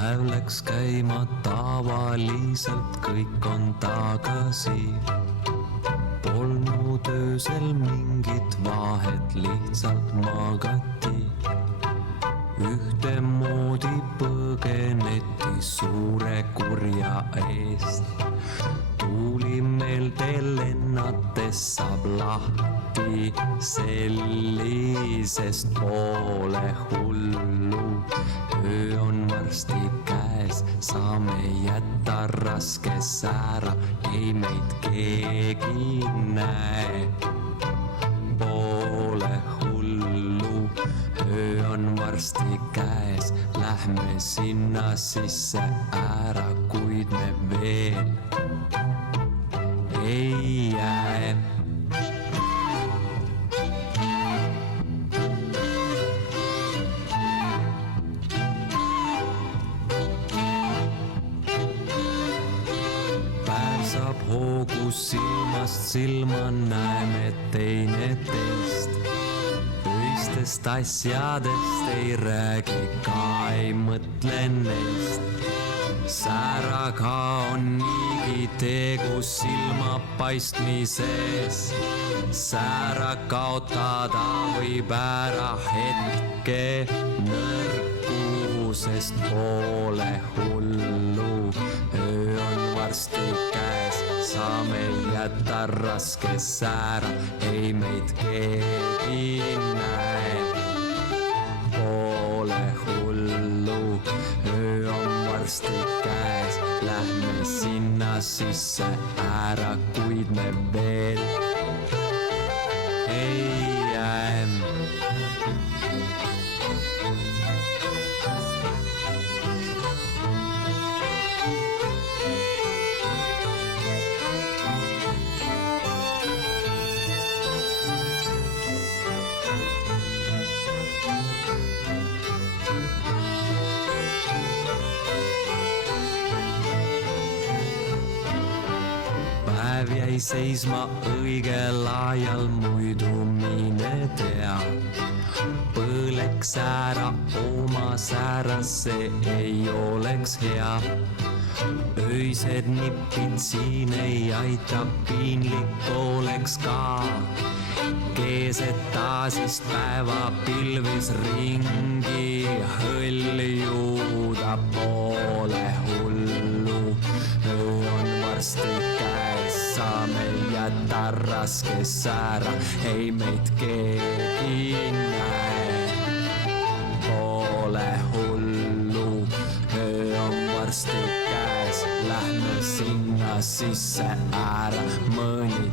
päev läks käima tavaliselt, kõik on tagasi. Polnud öösel mingit vahet, lihtsalt magati. Ühtemoodi põgeneti suure kurja eest. Tuuli meelde lennates saab lahti, sellisest pole hullu. Öö on varsti käes, saame jätta raskes ära, ei meid keegi näe. Pole hullu, öö on varsti käes, lähme sinna sisse ära, kuid me veel ei jää. Päev saab hoogu silmast silma, näeme teineteist. Öistest asjadest ei räägi, ka ei mõtle neist. Sääraga on niigi tegu silmapaistmises. Säära kaotada võib ära hetke nõrkusest, pole hullu. Öö on varsti käes, saame jätta raskes ära, ei meid keegi näe. Pole hullu, öö on varsti käes, lähme sinna sisse ära, kuid me veel ei jää. Päev jäi seisma õigel ajal, muidu mine tea. Põleks ära oma sääras, see ei oleks hea. Öised nipid siin ei aita, piinlik oleks ka. Keeset taasist päevapilvis ringi hõljuda, pole hullu. Öö on varsti käes, saame jätta raskes ära, ei meid keegi näe. Pole hullu, öö on varsti käes, lähme sinna sisse ära, mõni